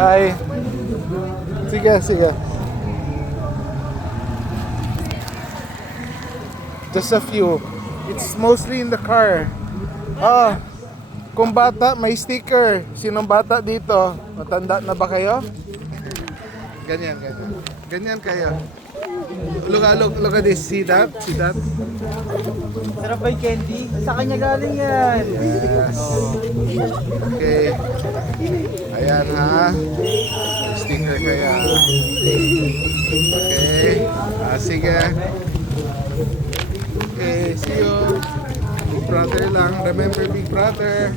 Hi. Sige, sige. Just a few. It's mostly in the car. Ah, kung bata, may sticker. Sinong bata dito? Matanda na ba kayo? Ganyan, ganyan. Ganyan kayo. Look at this. See that? See that? Sarap ba yung candy? Sa kanya galing yan. Yes. Okay. Ayan ha. May sticker kaya. Okay. Sige. Okay, see you. Big brother lang. Remember Big Brother.